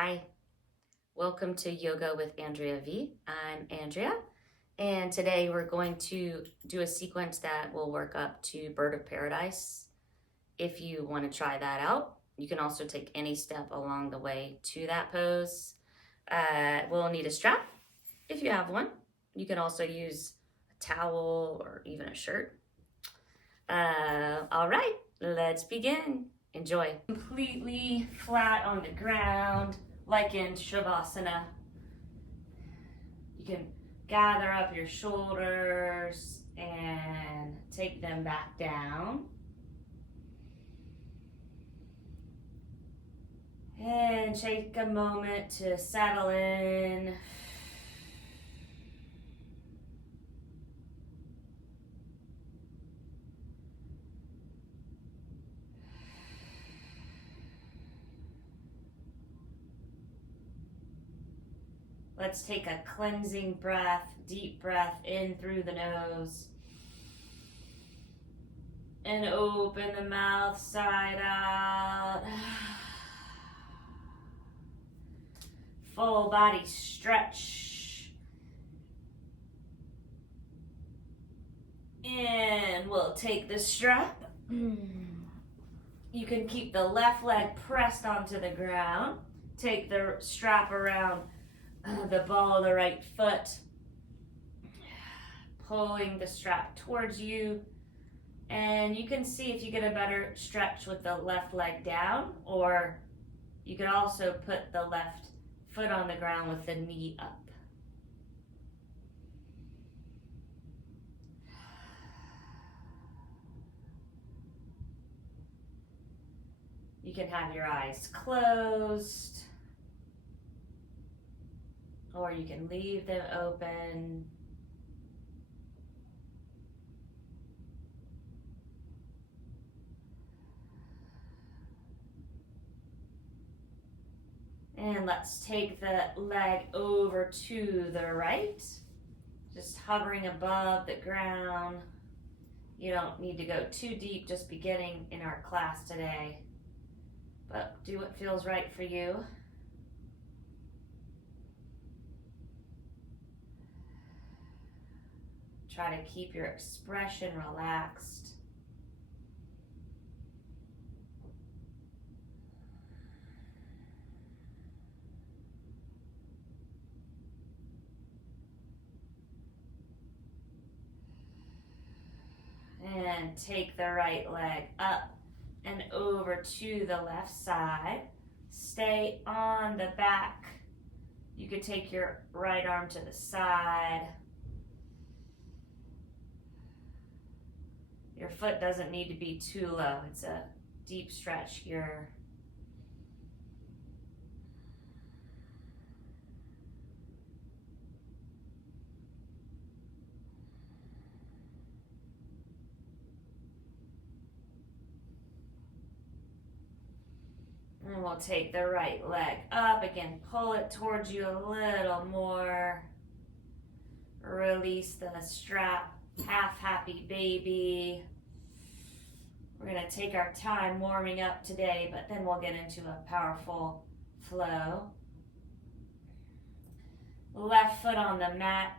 Hi, welcome to Yoga with Andrea V. I'm Andrea, and today we're going to do a sequence that will work up to Bird of Paradise. If you want to try that out, you can also take any step along the way to that pose. We'll need a strap if you have one. You can also use a towel or even a shirt. All right, let's begin. Enjoy. Completely flat on the ground, like in Shavasana. You can gather up your shoulders and take them back down. And take a moment to settle in. Let's take a cleansing breath, deep breath in through the nose. And open the mouth side out. Full body stretch. And we'll take the strap. You can keep the left leg pressed onto the ground. Take the strap around the ball of the right foot, pulling the strap towards you. And you can see if you get a better stretch with the left leg down, or you could also put the left foot on the ground with the knee up. You can have your eyes closed, or you can leave them open. And let's take the leg over to the right, just hovering above the ground. You don't need to go too deep, just beginning in our class today, but do what feels right for you. Try to keep your expression relaxed. And take the right leg up and over to the left side. Stay on the back. You could take your right arm to the side. Your foot doesn't need to be too low. It's a deep stretch here. And we'll take the right leg up. Again, pull it towards you a little more. Release the strap. Half happy baby. We're going to take our time warming up today, but then we'll get into a powerful flow. Left foot on the mat,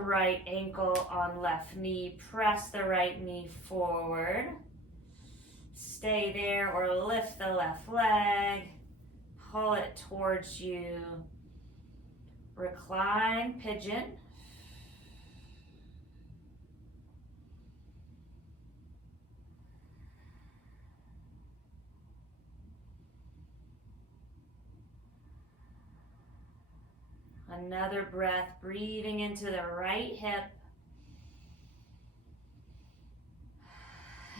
right ankle on left knee. Press the right knee forward. Stay there or lift the left leg. Pull it towards you. Recline, pigeon. Another breath, breathing into the right hip.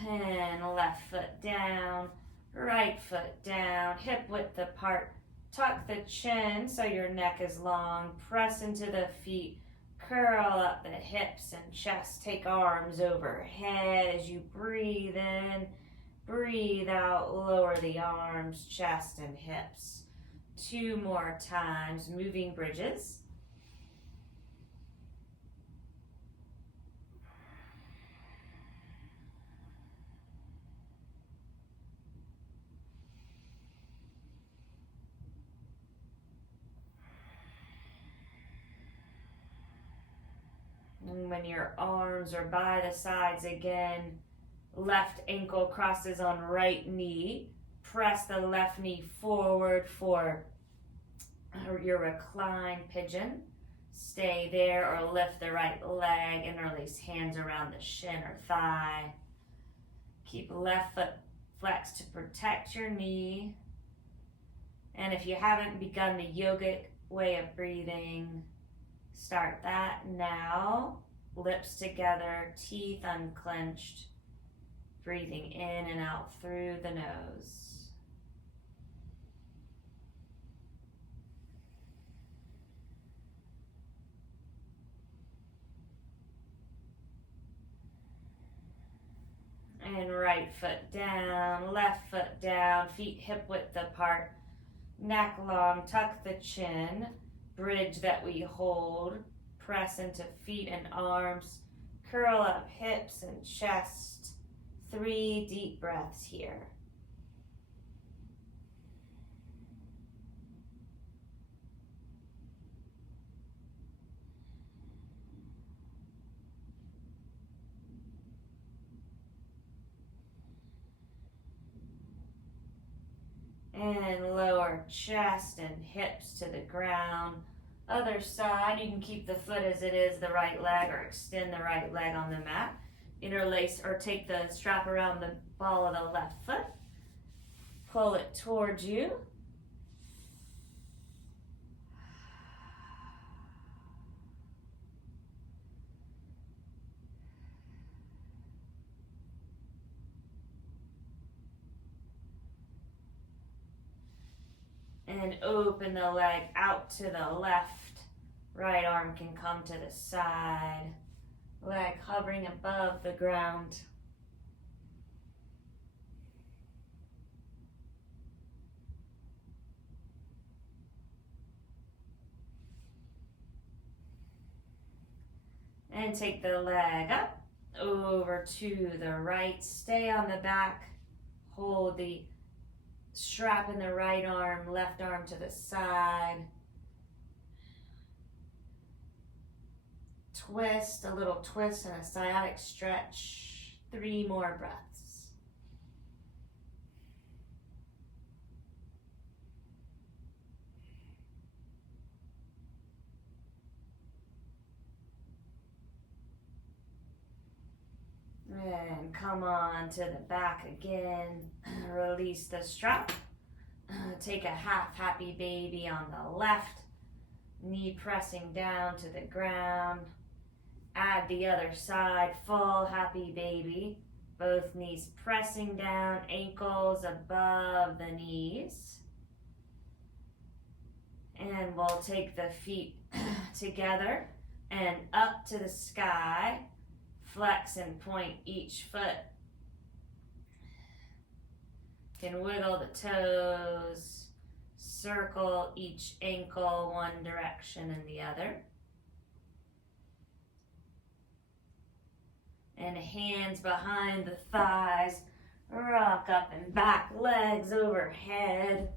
And left foot down, right foot down, hip width apart. Tuck the chin so your neck is long. Press into the feet. Curl up the hips and chest. Take arms overhead as you breathe in. Breathe out, lower the arms, chest, and hips. 2 more times, moving bridges. when your arms are by the sides again. Left ankle crosses on right knee. Press the left knee forward for your recline pigeon. Stay there or lift the right leg, interlace hands around the shin or thigh. Keep left foot flexed to protect your knee. And if you haven't begun the yogic way of breathing, start that now. Lips together, teeth unclenched, breathing in and out through the nose. And right foot down, left foot down, feet hip width apart, neck long, tuck the chin, bridge that we hold, press into feet and arms, curl up hips and chest. 3 deep breaths here. And lower chest and hips to the ground. Other side, you can keep the foot as it is, the right leg, or extend the right leg on the mat. Interlace or take the strap around the ball of the left foot. Pull it towards you. And open the leg out to the left. Right arm can come to the side. Leg hovering above the ground. And take the leg up, over to the right. Stay on the back. Hold the strap in the right arm, left arm to the side. Twist, a little twist and a sciatic stretch. 3 more breaths. And come on to the back again. Release the strap. Take a half happy baby on the left. Knee pressing down to the ground. Add the other side, full happy baby. Both knees pressing down, ankles above the knees. And we'll take the feet together and up to the sky. Flex and point each foot. Can wiggle the toes. Circle each ankle one direction and the other. And hands behind the thighs. Rock up and back, legs overhead.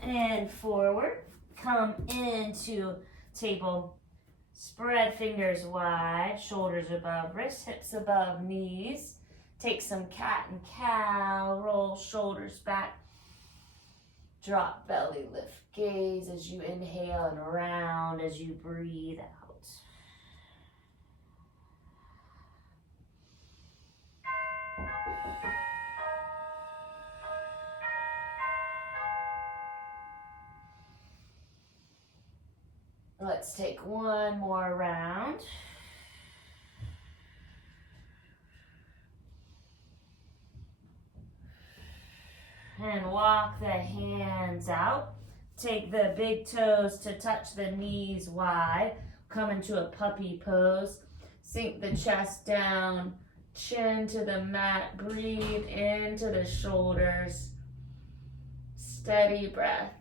And forward. Come into table. Spread fingers wide, shoulders above wrists, hips above knees. Take some cat and cow, roll shoulders back. Drop belly, lift gaze as you inhale and round as you breathe out. Let's take one more round. And walk the hands out. Take the big toes to touch the knees wide. Come into a puppy pose. Sink the chest down, chin to the mat. Breathe into the shoulders. Steady breath.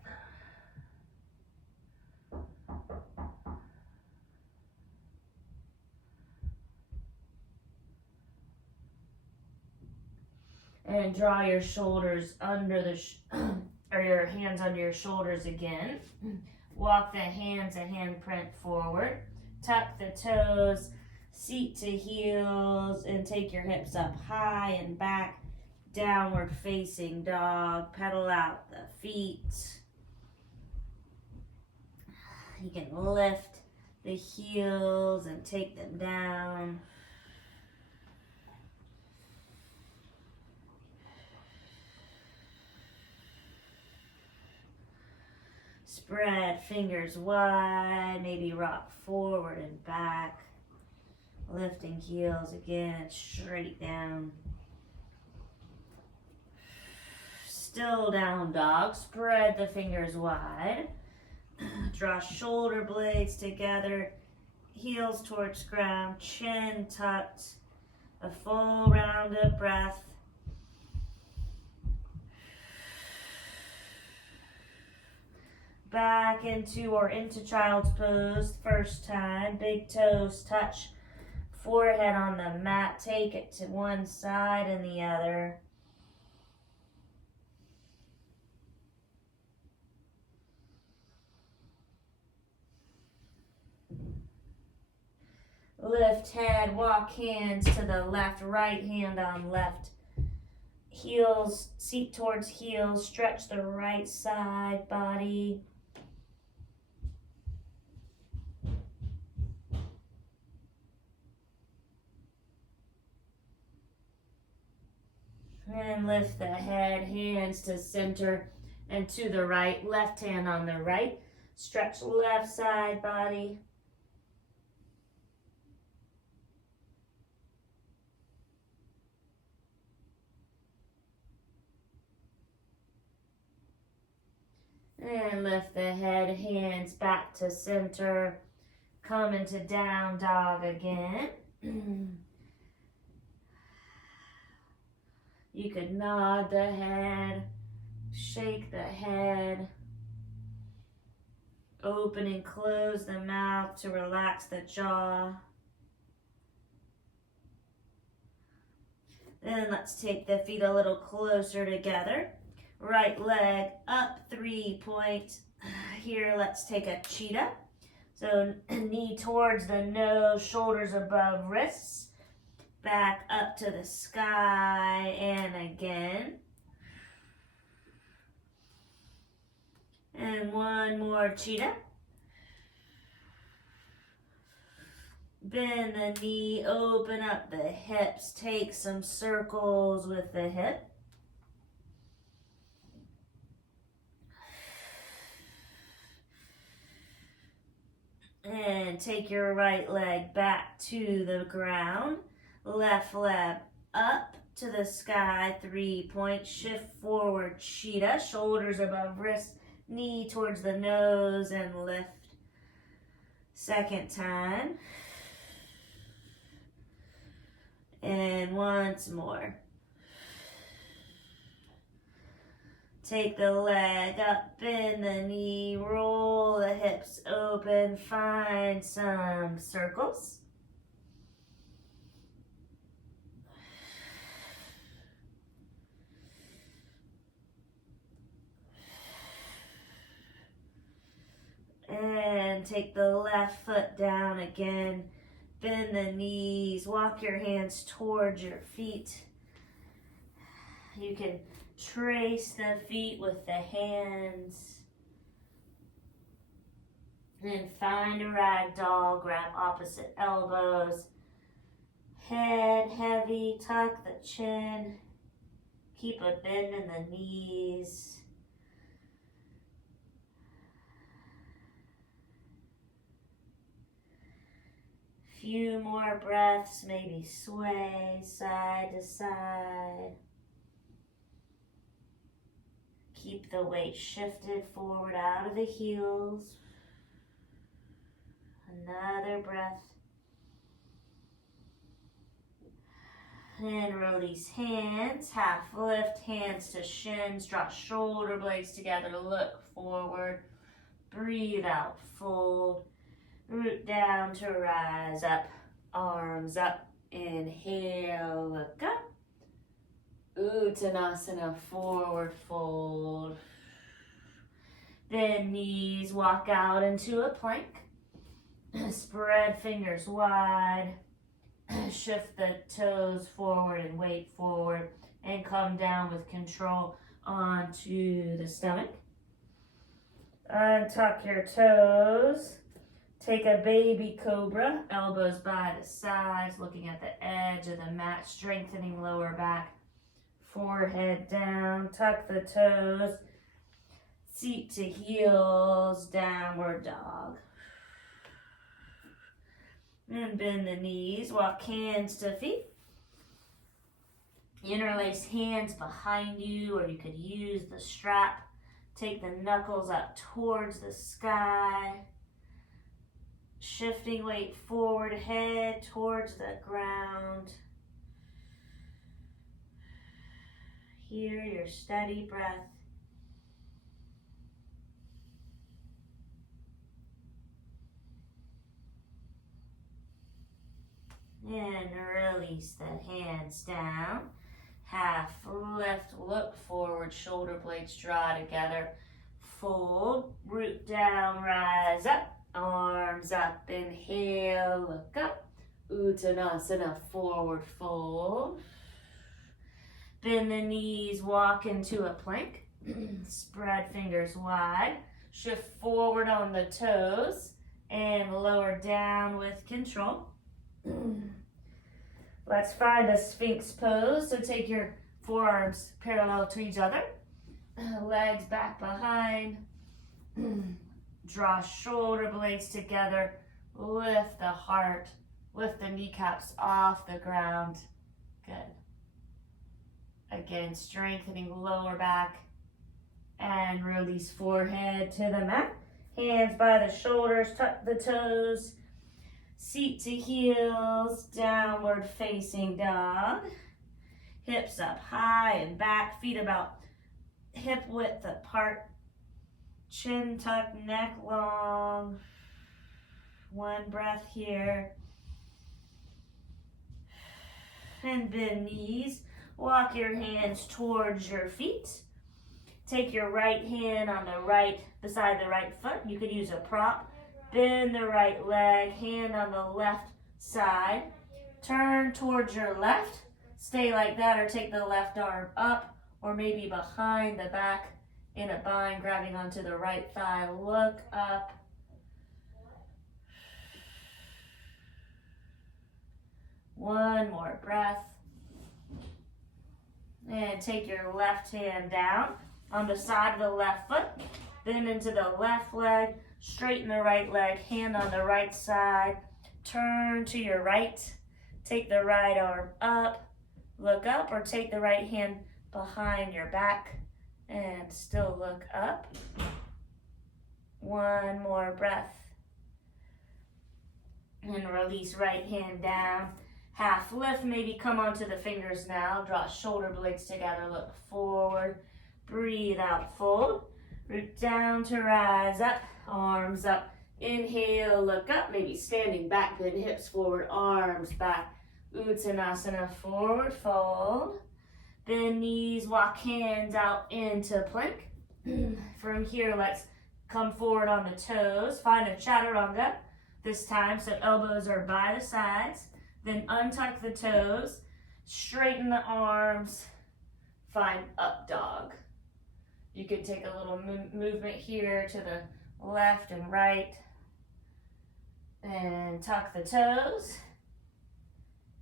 And draw your shoulders under the, or your hands under your shoulders again. Walk the hands a handprint forward. Tuck the toes, seat to heels, and take your hips up high and back. Downward facing dog. Pedal out the feet. You can lift the heels and take them down. Spread fingers wide, maybe rock forward and back. Lifting heels again, straight down. Still down dog, spread the fingers wide. Draw shoulder blades together, heels towards ground, chin tucked. A full round of breath. Back into child's pose, first time. Big toes touch, forehead on the mat. Take it to one side and the other. Lift head, walk hands to the left, right hand on left. Heels, seat towards heels, stretch the right side body. And lift the head, hands to center and to the right. Left hand on the right. Stretch left side body. And lift the head, hands back to center. Come into down dog again. You could nod the head, shake the head, open and close the mouth to relax the jaw. Then let's take the feet a little closer together. Right leg up, 3 point. Here, let's take a cheetah. So knee towards the nose, shoulders above wrists. Back up to the sky and again. And one more cheetah. Bend the knee, open up the hips, take some circles with the hip. And take your right leg back to the ground. Left leg up to the sky, 3 point. Shift forward, cheetah. Shoulders above wrists, knee towards the nose and lift. Second time. And once more. Take the leg up, bend the knee, roll the hips open, find some circles. And take the left foot down again, bend the knees, walk your hands towards your feet. You can trace the feet with the hands. Then find a ragdoll, grab opposite elbows. Head heavy, tuck the chin. Keep a bend in the knees. Few more breaths, maybe sway side to side. Keep the weight shifted forward out of the heels. Another breath. And release hands, half lift, hands to shins, draw shoulder blades together, look forward. Breathe out, fold. Root down to rise up, arms up, inhale, look up. Uttanasana, forward fold. Bend knees, walk out into a plank. Spread fingers wide. Shift the toes forward and weight forward. And come down with control onto the stomach. Untuck your toes. Take a baby cobra, elbows by the sides, looking at the edge of the mat, strengthening lower back. Forehead down, tuck the toes. Seat to heels, downward dog. And bend the knees, walk hands to feet. Interlace hands behind you, or you could use the strap. Take the knuckles up towards the sky. Shifting weight forward, head towards the ground. Hear your steady breath. And release the hands down. Half lift, look forward, shoulder blades draw together. Fold, root down, rise up, arms up, inhale, look up. Uttanasana, forward fold. Bend the knees, walk into a plank. Spread fingers wide. Shift forward on the toes and lower down with control. Let's find a Sphinx pose. So take your forearms parallel to each other. Legs back behind. Draw shoulder blades together. Lift the heart. Lift the kneecaps off the ground. Good. Again, strengthening lower back. And release forehead to the mat. Hands by the shoulders, tuck the toes. Seat to heels, downward facing dog. Hips up high and back, feet about hip width apart. Chin tuck, neck long. One breath here. And bend knees. Walk your hands towards your feet. Take your right hand on the right, beside the right foot. You could use a prop. Bend the right leg, hand on the left side. Turn towards your left. Stay like that, or take the left arm up, or maybe behind the back in a bind, grabbing onto the right thigh. Look up. One more breath. And take your left hand down on the side of the left foot. Bend into the left leg. Straighten the right leg, hand on the right side. Turn to your right. Take the right arm up. Look up, or take the right hand behind your back and still look up. One more breath. And release right hand down. Half lift, maybe come onto the fingers now. Draw shoulder blades together, look forward. Breathe out, fold. Root down to rise up. Arms up. Inhale, look up. Maybe standing back, bend hips forward, arms back. Uttanasana, forward fold. Bend knees, walk hands out into plank. From here, let's come forward on the toes. Find a chaturanga this time, so elbows are by the sides. Then untuck the toes. Straighten the arms. Find up dog. You could take a little movement here to the left and right, and tuck the toes.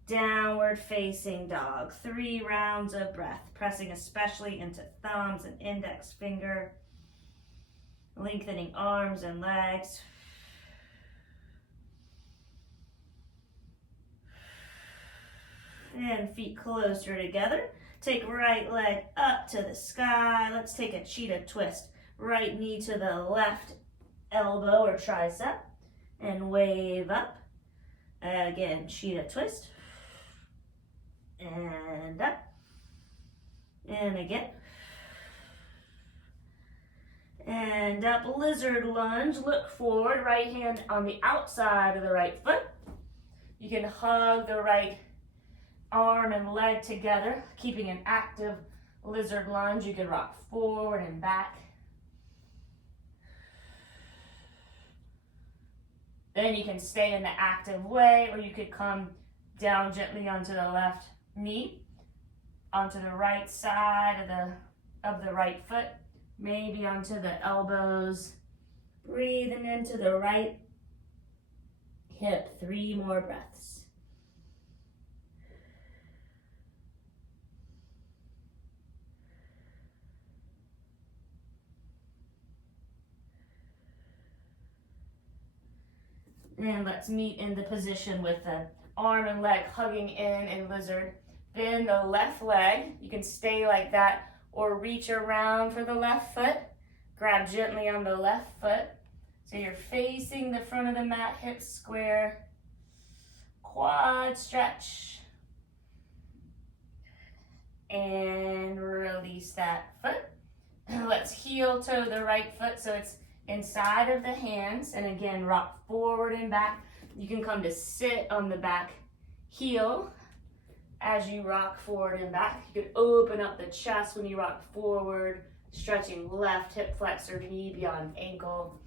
Downward facing dog. 3 rounds of breath, pressing especially into thumbs and index finger, lengthening arms and legs. And feet closer together. Take right leg up to the sky. Let's take a cheetah twist. Right knee to the left elbow or tricep and wave up. Again, cheetah twist. And up. And again. And up, lizard lunge. Look forward, right hand on the outside of the right foot. You can hug the right arm and leg together, keeping an active lizard lunge. You can rock forward and back. Then you can stay in the active way, or you could come down gently onto the left knee, onto the right side of the right foot, maybe onto the elbows. Breathing into the right hip. 3 more breaths. And let's meet in the position with the arm and leg hugging in lizard. Then the left leg, you can stay like that or reach around for the left foot. Grab gently on the left foot. So you're facing the front of the mat, hips square. Quad stretch. And release that foot. Let's heel toe the right foot so it's inside of the hands, and again rock forward and back. You can come to sit on the back heel as you rock forward and back. You could open up the chest when you rock forward, stretching left hip flexor, knee beyond ankle.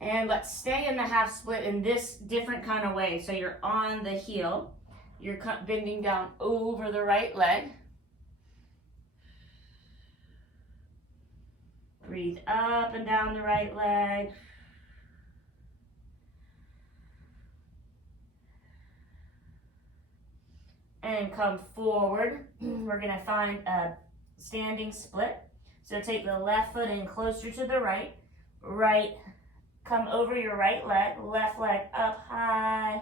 And let's stay in the half split in this different kind of way. So you're on the heel. You're bending down over the right leg. Breathe up and down the right leg. And come forward. We're going to find a standing split. So take the left foot in closer to the right. Right, come over your right leg. Left leg up high.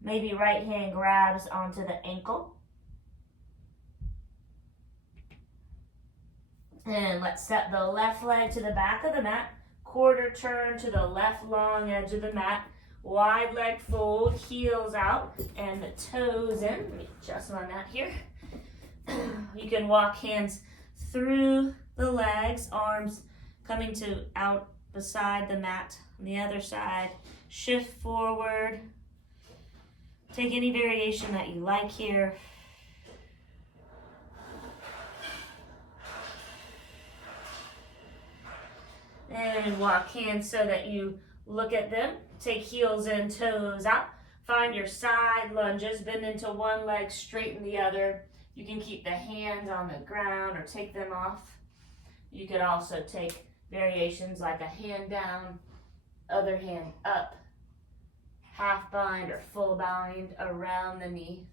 Maybe right hand grabs onto the ankle. And let's step the left leg to the back of the mat. Quarter turn to the left long edge of the mat. Wide leg fold, heels out, and the toes in. Let me adjust my mat here. You can walk hands through the legs, arms coming to out beside the mat. On the other side, shift forward. Take any variation that you like here. And walk hands so that you look at them. Take heels in, toes out. Find your side lunges. Bend into one leg, straighten the other. You can keep the hands on the ground or take them off. You could also take variations like a hand down, other hand up, half bind or full bind around the knee.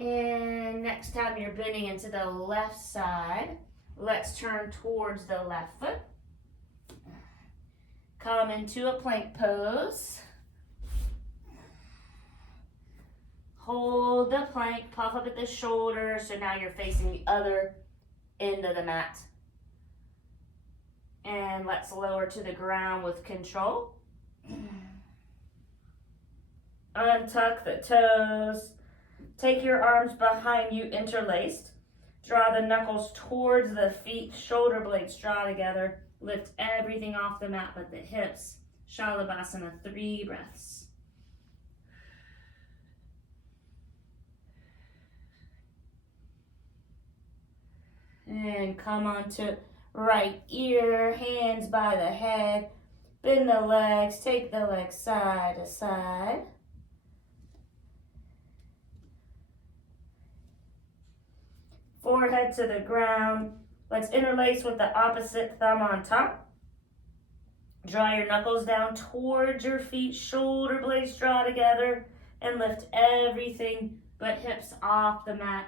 And next time you're bending into the left side, let's turn towards the left foot. Come into a plank pose. Hold the plank, puff up at the shoulder, so now you're facing the other end of the mat. And let's lower to the ground with control. Untuck the toes. Take your arms behind you interlaced. Draw the knuckles towards the feet, shoulder blades draw together. Lift everything off the mat but the hips. Shalabhasana, 3 breaths. And come onto right ear, hands by the head. Bend the legs, take the legs side to side. Forehead to the ground. Let's interlace with the opposite thumb on top. Draw your knuckles down towards your feet, shoulder blades draw together, and lift everything but hips off the mat.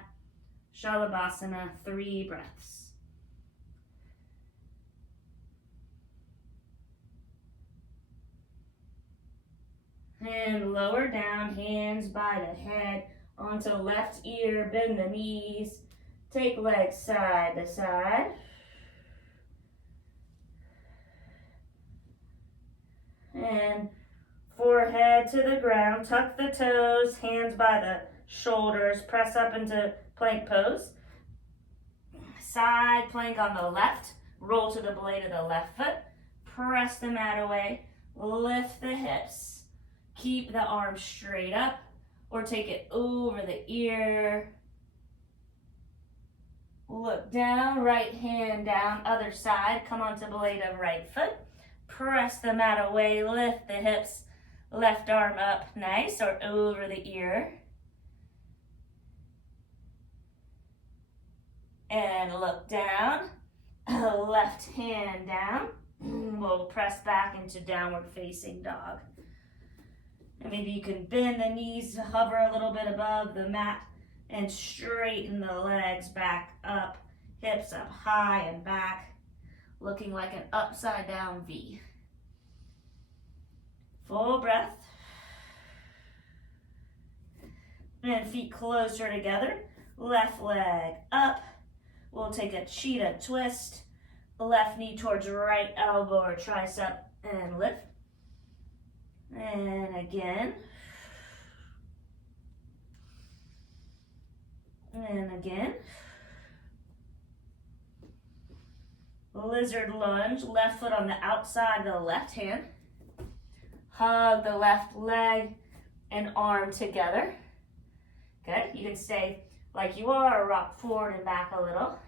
Shalabhasana, 3 breaths. And lower down, hands by the head, onto left ear, bend the knees. Take legs side to side. And Forehead to the ground, tuck the toes, hands by the shoulders, press up into plank pose. Side plank on the left, roll to the blade of the left foot, press the mat away, lift the hips, keep the arms straight up, or take it over the ear. Look down, right hand down, other side, come onto blade of right foot, press the mat away, lift the hips, left arm up, nice, or over the ear. And look down, left hand down. We'll press back into downward facing dog. And maybe you can bend the knees, hover a little bit above the mat, and straighten the legs back up, hips up high and back, looking like an upside down V. Full breath. And feet closer together, left leg up. We'll take a cheetah twist, left knee towards right elbow or tricep and lift. And again. And again. Lizard lunge, left foot on the outside of the left hand. Hug the left leg and arm together. Good. You can stay like you are or rock forward and back a little.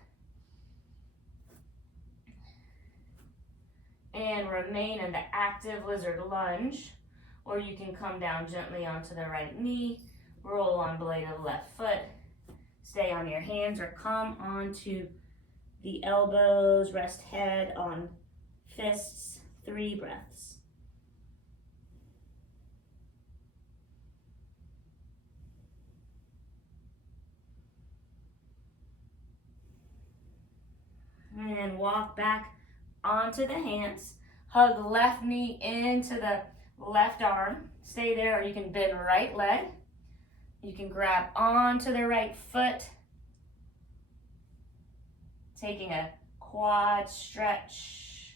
And remain in the active lizard lunge. Or you can come down gently onto the right knee, roll on blade of left foot, stay on your hands or come onto the elbows, rest head on fists, 3 breaths. And walk back onto the hands, hug left knee into the left arm, stay there, or you can bend right leg. You can grab onto the right foot, taking a quad stretch.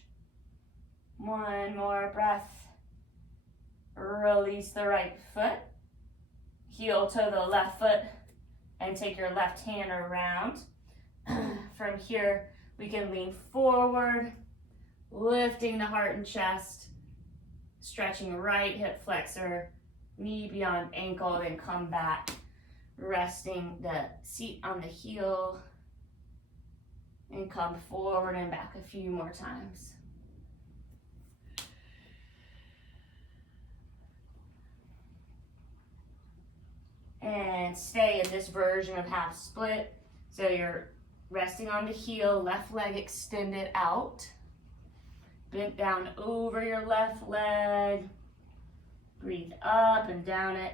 1 more breath. Release the right foot, heel to the left foot, and take your left hand around. From here, we can lean forward, lifting the heart and chest, stretching right hip flexor, knee beyond ankle, then come back, resting the seat on the heel, and come forward and back a few more times. And stay in this version of half split. So you're resting on the heel, left leg extended out. Bent down over your left leg. Breathe up and down it.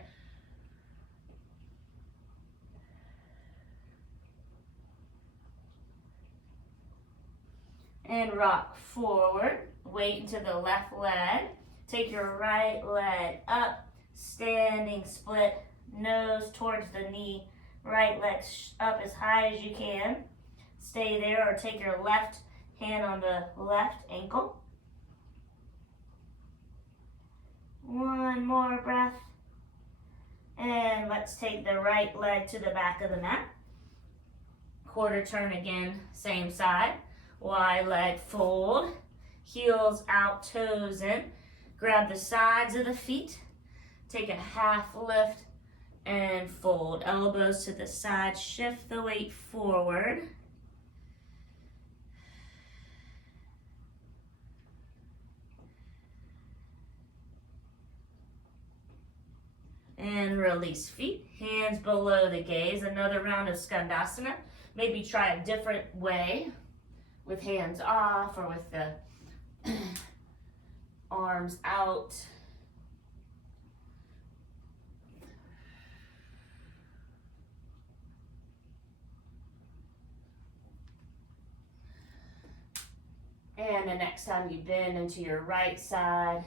And rock forward. Weight into the left leg. Take your right leg up. Standing split. Nose towards the knee. Right leg up as high as you can. Stay there, or take your left hand on the left ankle. 1 more breath. And let's take the right leg to the back of the mat. Quarter turn again, same side. Wide leg fold. Heels out, toes in. Grab the sides of the feet. Take a half lift and fold. Elbows to the side. Shift the weight forward. And release feet, hands below the gaze. Another round of Skandasana. Maybe try a different way with hands off or with the arms out. And the next time you bend into your right side,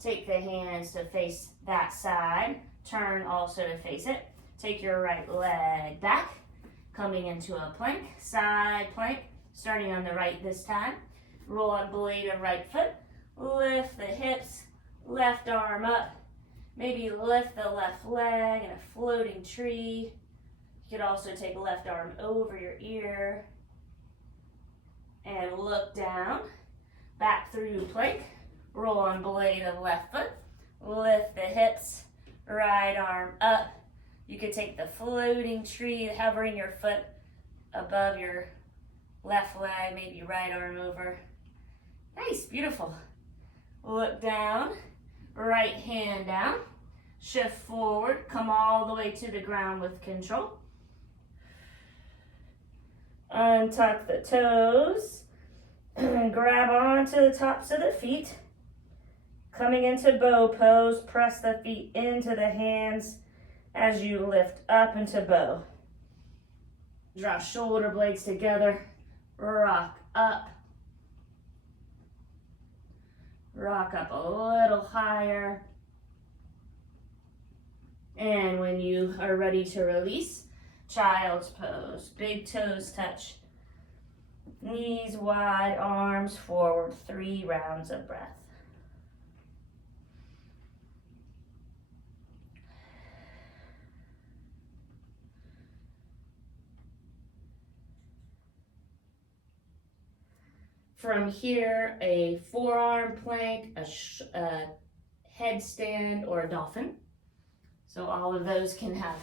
take the hands to face that side. Turn also to face it. Take your right leg back, coming into a plank, side plank, starting on the right this time. Roll on blade of right foot, lift the hips, left arm up, Maybe lift the left leg in a floating tree. You could also take left arm over your ear and look down, back through plank, roll on blade of left foot, lift the hips, right arm up. You could take the floating tree, hovering your foot above your left leg, maybe right arm over. Nice, beautiful. Look down, right hand down, shift forward, come all the way to the ground with control. Untuck the toes, grab onto the tops of the feet. Coming into bow pose, press the feet into the hands as you lift up into bow. Draw shoulder blades together, rock up. Rock up a little higher. And when you are ready to release, child's pose. Big toes touch. Knees wide, arms forward. 3 rounds of breath. From here, a forearm plank, a headstand, or a dolphin. So all of those can have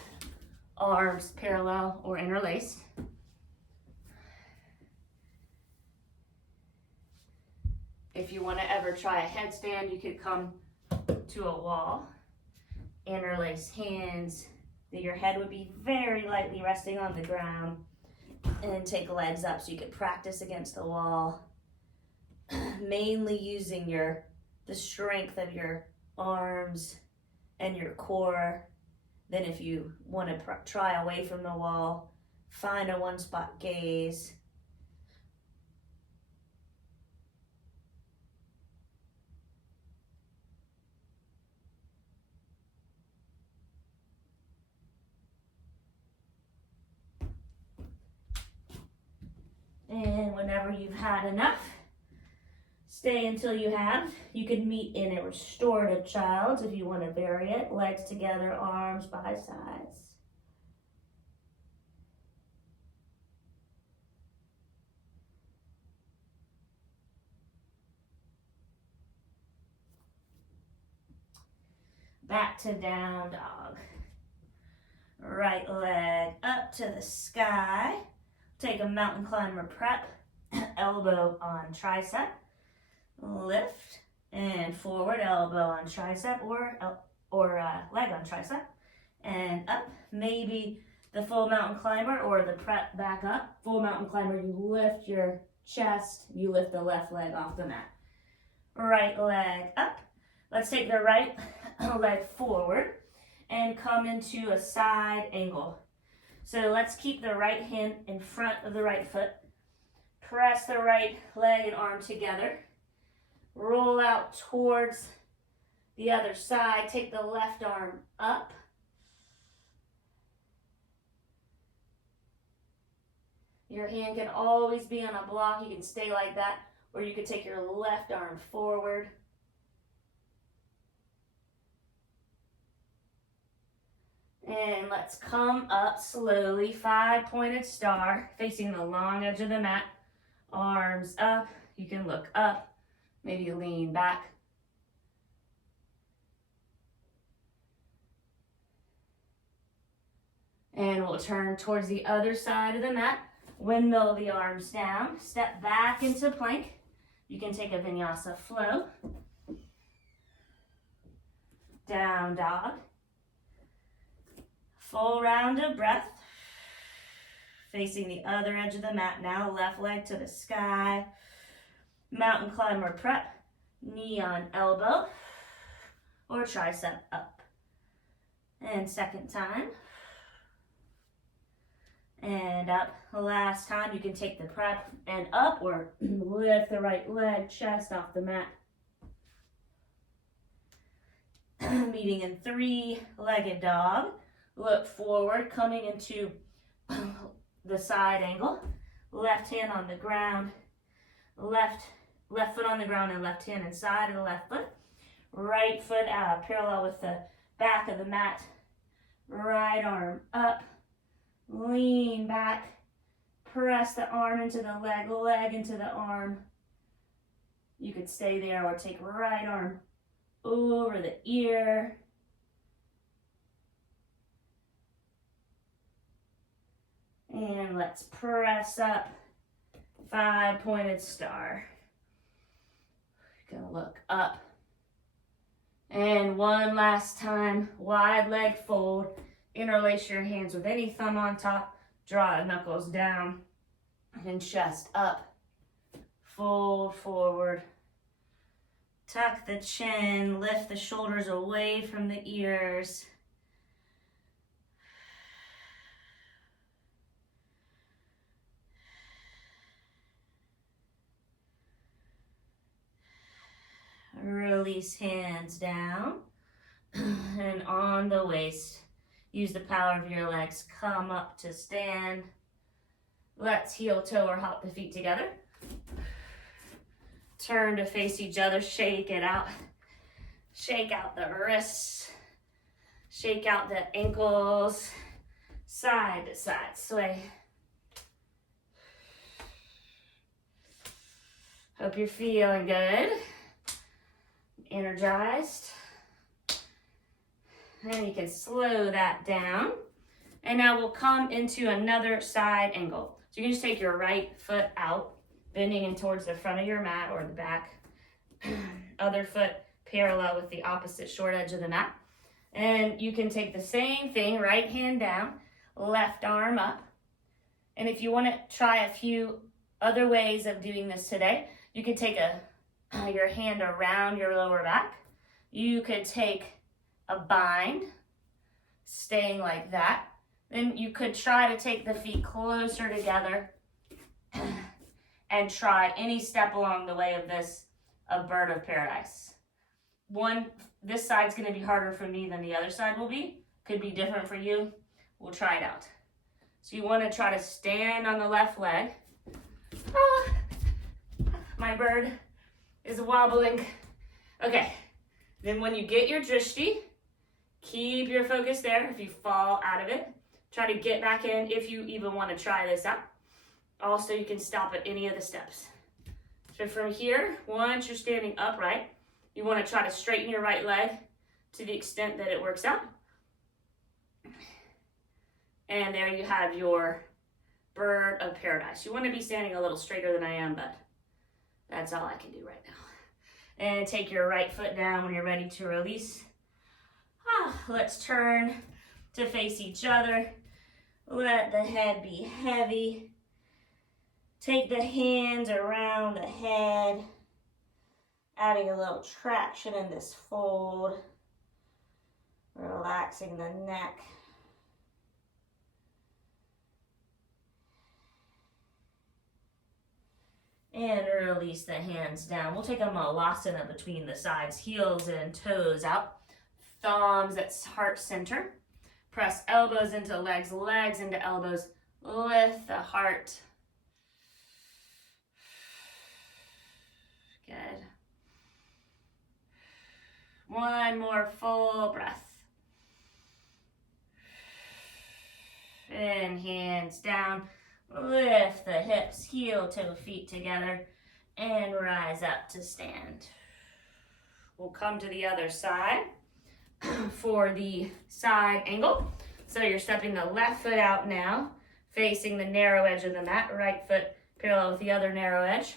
arms parallel or interlaced. If you want to ever try a headstand, you could come to a wall, interlace hands, that your head would be very lightly resting on the ground, and take legs up so you could practice against the wall. Mainly using the strength of your arms and your core. Then if you want to try away from the wall, find a one spot gaze. And whenever you've had enough, stay until you have. You could meet in a restorative child's if you want to vary it. Legs together, arms by sides. Back to down dog. Right leg up to the sky. Take a mountain climber prep. Elbow on tricep. Lift and forward, elbow on tricep or leg on tricep, and up. Maybe the full mountain climber or the prep back up. Full mountain climber, you lift your chest, you lift the left leg off the mat. Right leg up. Let's take the right leg forward and come into a side angle. So let's keep the right hand in front of the right foot. Press the right leg and arm together. Roll out towards the other side. Take the left arm up. Your hand can always be on a block. You can stay like that, or you could take your left arm forward. And let's come up slowly. 5-pointed star, facing the long edge of the mat. Arms up. You can look up. Maybe lean back. And we'll turn towards the other side of the mat. Windmill the arms down. Step back into plank. You can take a vinyasa flow. Down dog. Full round of breath. Facing the other edge of the mat now. Left leg to the sky. Mountain climber prep, knee on elbow or tricep up. And second time. And up. Last time, you can take the prep and up or lift the right leg, chest off the mat. Meeting in 3-legged dog. Look forward, coming into the side angle. Left hand on the ground. Left foot on the ground and left hand inside of the left foot. Right foot parallel with the back of the mat. Right arm up, lean back, press the arm into the leg, leg into the arm. You could stay there or take right arm over the ear. And let's press up, 5-pointed star. Gonna look up. And one last time, wide leg fold. Interlace your hands with any thumb on top. Draw the knuckles down and chest up. Fold forward. Tuck the chin, lift the shoulders away from the ears. Release hands down and on the waist. Use the power of your legs. Come up to stand. Let's heel toe or hop the feet together. Turn to face each other. Shake it out. Shake out the wrists. Shake out the ankles. Side to side sway. Hope you're feeling good. Energized. And you can slow that down. And now we'll come into another side angle. So you can just take your right foot out, bending in towards the front of your mat or the back. Other foot parallel with the opposite short edge of the mat. And you can take the same thing, right hand down, left arm up. And if you want to try a few other ways of doing this today, you can take your hand around your lower back. You could take a bind, staying like that. Then you could try to take the feet closer together and try any step along the way of this, a bird of paradise. This side's going to be harder for me than the other side will be. Could be different for you. We'll try it out. So you want to try to stand on the left leg. My bird is wobbling. Okay, then when you get your drishti, keep your focus there. If you fall out of it, try to get back in if you even want to try this out. Also, you can stop at any of the steps. So from here, once you're standing upright, you want to try to straighten your right leg to the extent that it works out. And there you have your bird of paradise. You want to be standing a little straighter than I am, but that's all I can do right now. And take your right foot down when you're ready to release. Let's turn to face each other. Let the head be heavy. Take the hands around the head, adding a little traction in this fold. Relaxing the neck. And release the hands down. We'll take a malasana between the sides, heels and toes out. Thumbs at heart center. Press elbows into legs, legs into elbows. Lift the heart. Good. One more full breath. And hands down. Lift the hips, heel toe feet together, and rise up to stand. We'll come to the other side for the side angle. So you're stepping the left foot out now, facing the narrow edge of the mat, right foot parallel with the other narrow edge.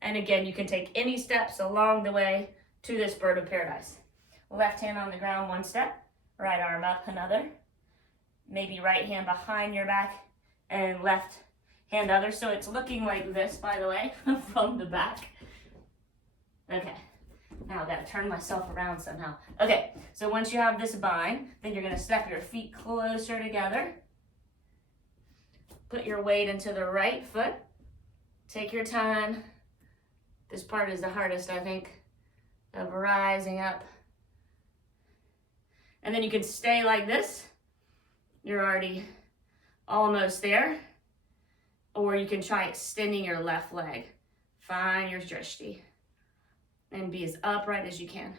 And again, you can take any steps along the way to this bird of paradise. Left hand on the ground, one step, right arm up, another. Maybe right hand behind your back and left hand other. So it's looking like this, by the way, from the back. Okay, now I've got to turn myself around somehow. Okay, so once you have this bind, then you're going to step your feet closer together. Put your weight into the right foot. Take your time. This part is the hardest, I think, of rising up. And then you can stay like this. You're already almost there. Or you can try extending your left leg. Find your drishti. And be as upright as you can.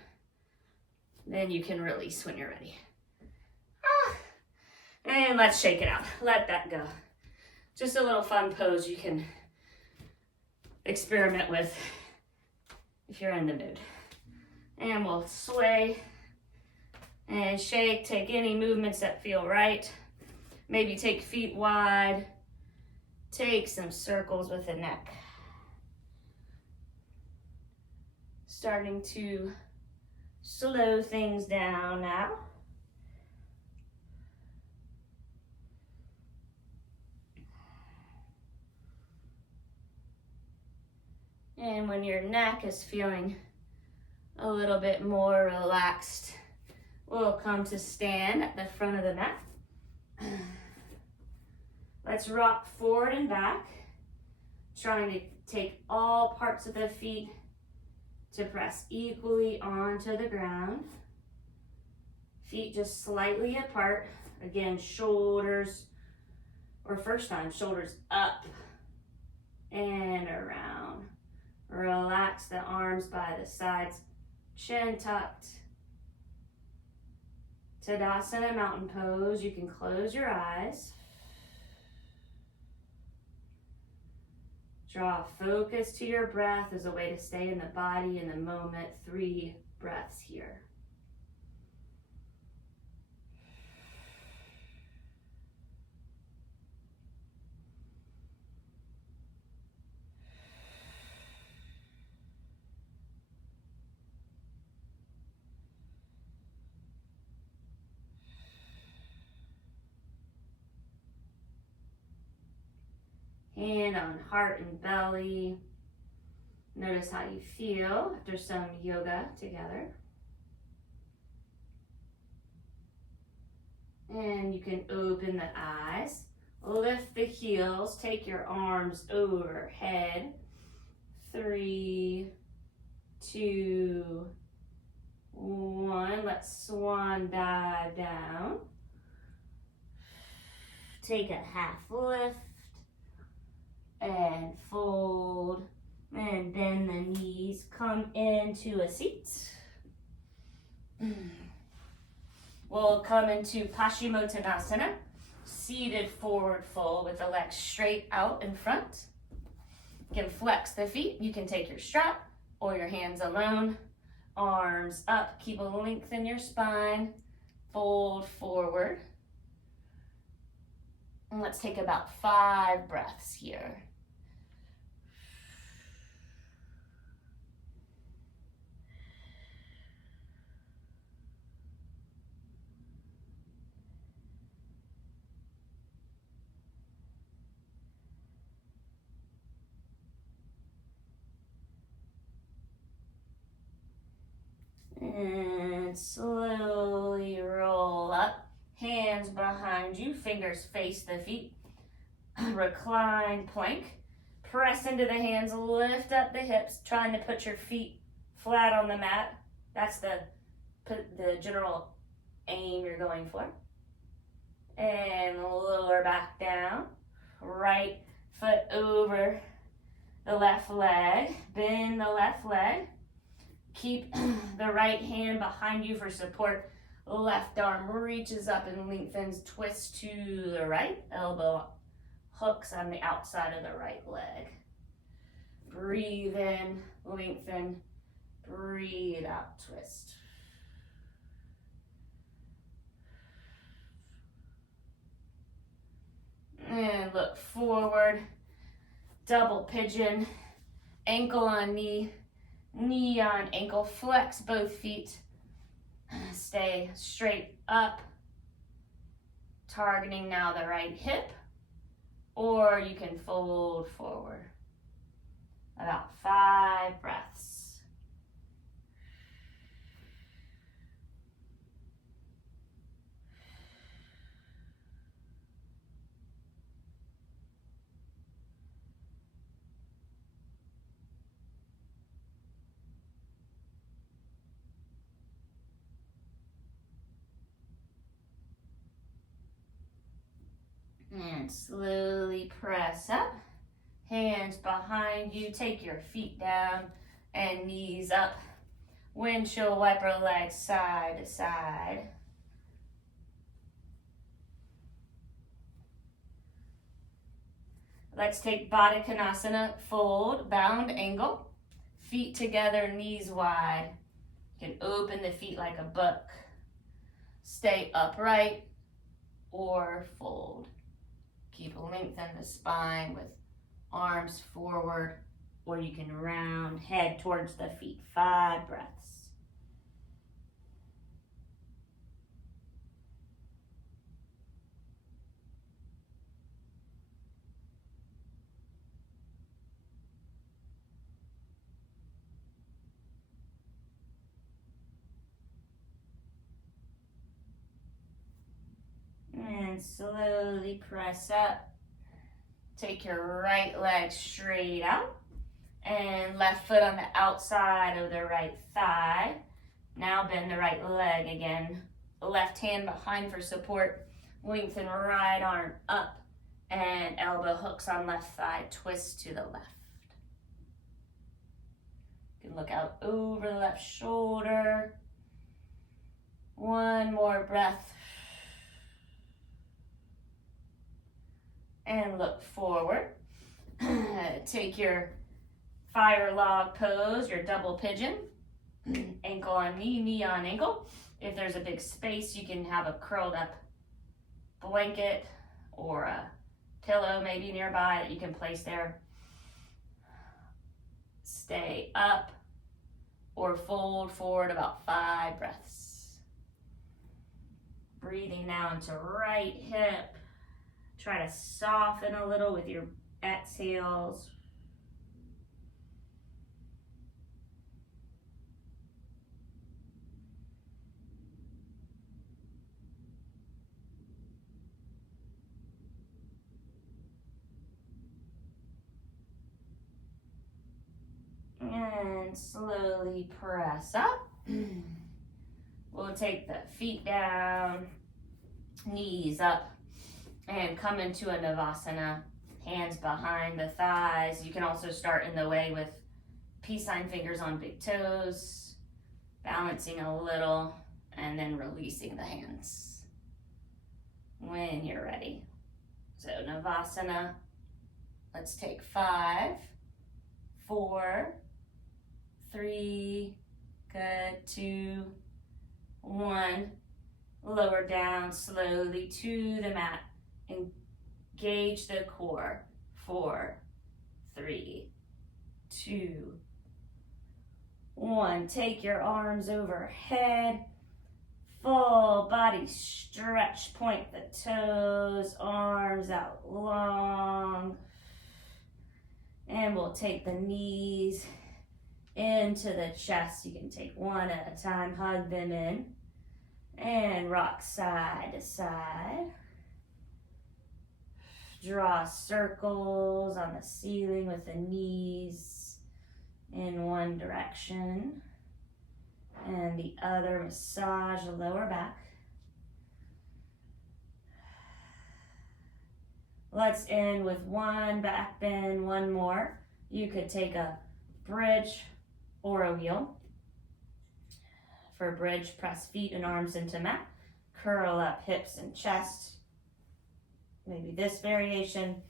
Then you can release when you're ready. And let's shake it out. Let that go. Just a little fun pose you can experiment with if you're in the mood. And we'll sway and shake. Take any movements that feel right. Maybe take feet wide. Take some circles with the neck. Starting to slow things down now. And when your neck is feeling a little bit more relaxed, we'll come to stand at the front of the mat. Let's rock forward and back, trying to take all parts of the feet to press equally onto the ground. Feet just slightly apart. Again, shoulders, or first time, shoulders up and around. Relax the arms by the sides, chin tucked. Tadasana, mountain pose. You can close your eyes. Draw focus to your breath as a way to stay in the body in the moment. 3 breaths here. Hand on heart and belly. Notice how you feel after some yoga together. And you can open the eyes, lift the heels, take your arms overhead. 3, 2, 1. Let's swan dive down. Take a half lift. And fold, and bend the knees, come into a seat. We'll come into Paschimottanasana, seated forward fold with the legs straight out in front. You can flex the feet, you can take your strap or your hands alone. Arms up, keep a length in your spine, fold forward. And let's take about 5 breaths here. And slowly roll up, hands behind you, fingers face the feet. Recline plank, press into the hands, lift up the hips, trying to put your feet flat on the mat. That's the general aim you're going for. And lower back down, right foot over the left leg, bend the left leg. Keep the right hand behind you for support. Left arm reaches up and lengthens, twist to the right. Elbow hooks on the outside of the right leg. Breathe in, lengthen, breathe out, twist. And look forward, double pigeon, ankle on knee, knee on ankle, flex both feet. Stay straight up, targeting now the right hip, or you can fold forward. About 5 breaths. And slowly press up, hands behind you, take your feet down and knees up. Windshield wiper legs side to side. Let's take Baddha Konasana, fold, bound angle. Feet together, knees wide. You can open the feet like a book. Stay upright or fold. Keep lengthen the spine with arms forward, or you can round head towards the feet. 5 breaths. And slowly press up. Take your right leg straight out and left foot on the outside of the right thigh. Now bend the right leg again. Left hand behind for support. Lengthen right arm up and elbow hooks on left thigh. Twist to the left. You can look out over the left shoulder. One more breath. And look forward. Take your fire log pose, your double pigeon. Ankle on knee, knee on ankle. If there's a big space, you can have a curled up blanket or a pillow maybe nearby that you can place there. Stay up or fold forward about 5 breaths. Breathing now into right hip. Try to soften a little with your exhales. And slowly press up. We'll take the feet down, knees up, and come into a Navasana. Hands behind the thighs. You can also start in the way with peace sign fingers on big toes, balancing a little, and then releasing the hands when you're ready. So Navasana, let's take 5, 4, 3, good, 2, 1. Lower down slowly to the mat. Engage the core. 4, 3, 2, 1. Take your arms overhead. Full body stretch. Point the toes, arms out long. And we'll take the knees into the chest. You can take one at a time. Hug them in. And rock side to side. Draw circles on the ceiling with the knees in one direction. And the other, massage the lower back. Let's end with one back bend, one more. You could take a bridge or a wheel. For bridge, press feet and arms into mat. Curl up hips and chest. Maybe this variation.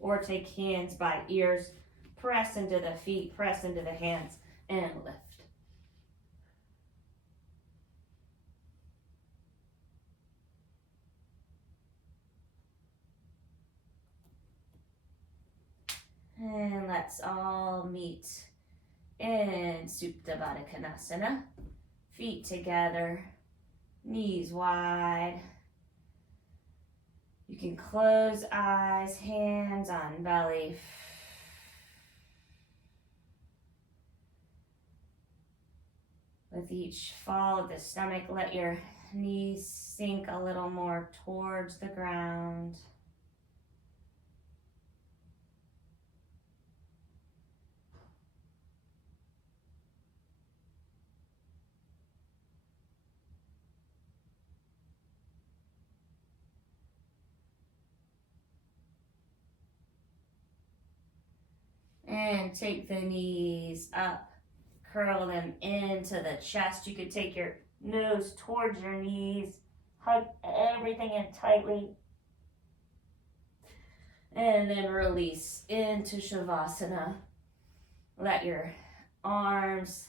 Or take hands by ears. Press into the feet, press into the hands, and lift. And let's all meet in Supta Baddha Konasana. Feet together, knees wide. You can close eyes, hands on belly. With each fall of the stomach, let your knees sink a little more towards the ground. And take the knees up, curl them into the chest. You could take your nose towards your knees, hug everything in tightly, and then release into Shavasana. Let your arms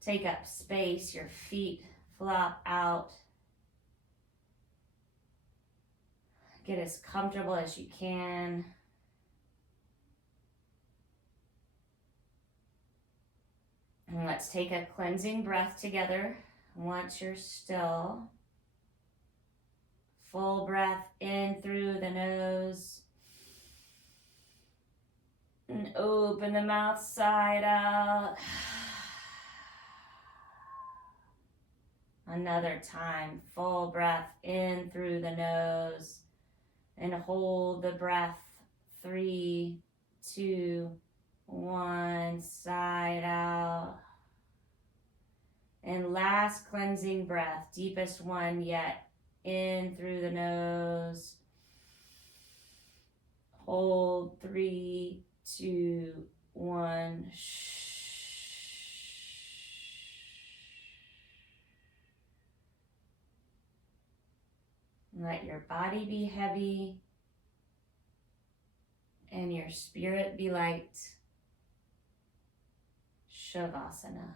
take up space, your feet flop out. Get as comfortable as you can. And let's take a cleansing breath together once you're still. Full breath in through the nose. And open the mouth side out. Another time, full breath in through the nose. And hold the breath. 3, 2, 1, side out. And last cleansing breath, deepest one yet. In through the nose. Hold. 3, 2, 1. Let your body be heavy and your spirit be light. Shavasana.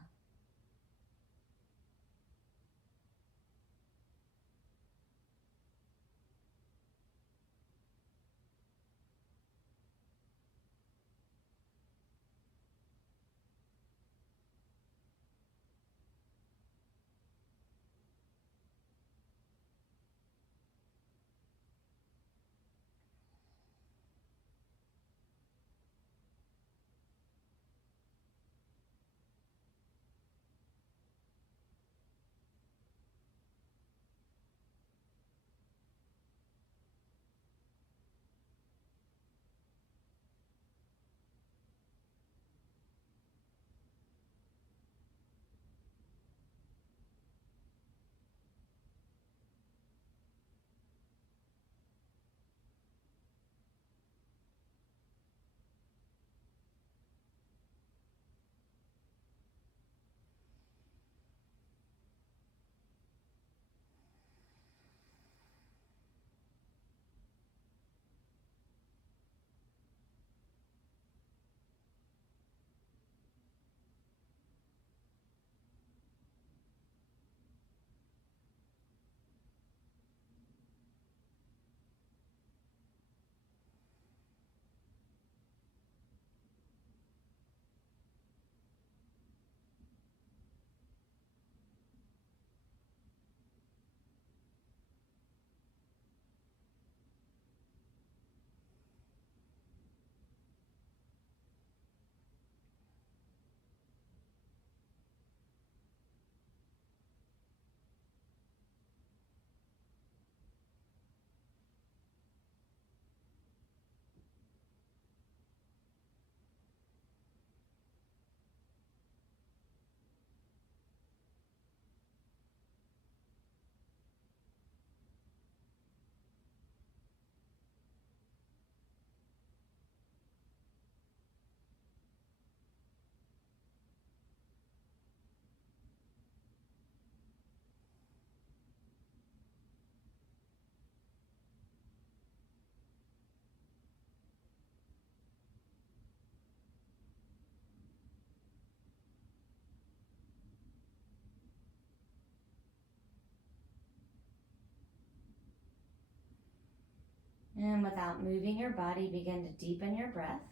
And without moving your body, begin to deepen your breath.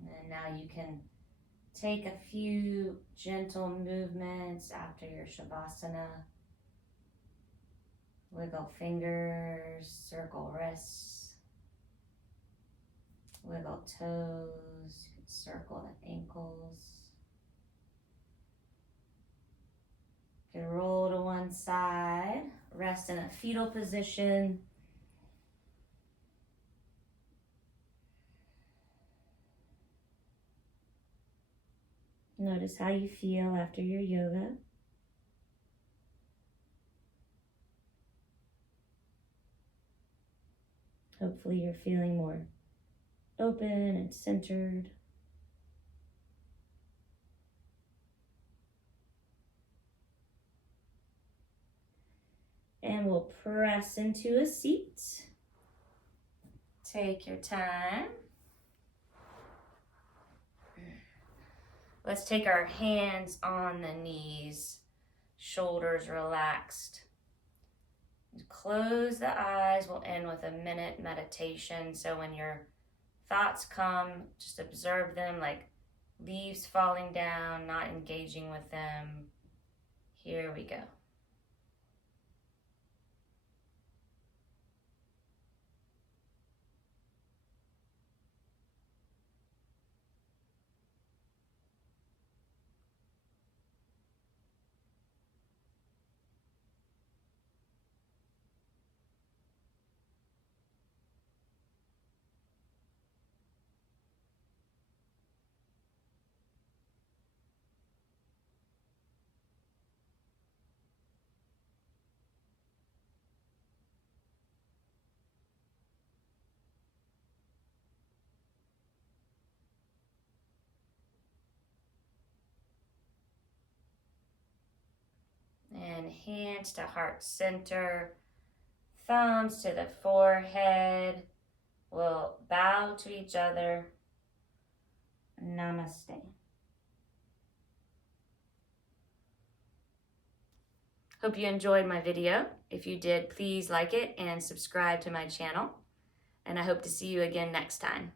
And now you can take a few gentle movements after your Shavasana. Wiggle fingers, circle wrists, wiggle toes, circle the ankles. You can roll to one side, rest in a fetal position. Notice how you feel after your yoga. Hopefully you're feeling more open and centered. And we'll press into a seat. Take your time. Let's take our hands on the knees, shoulders relaxed. Close the eyes. We'll end with a minute meditation. So when your thoughts come, just observe them like leaves falling down, not engaging with them. Here we go. And hands to heart center, thumbs to the forehead. We'll bow to each other. Namaste. Hope you enjoyed my video. If you did, please like it and subscribe to my channel. And I hope to see you again next time.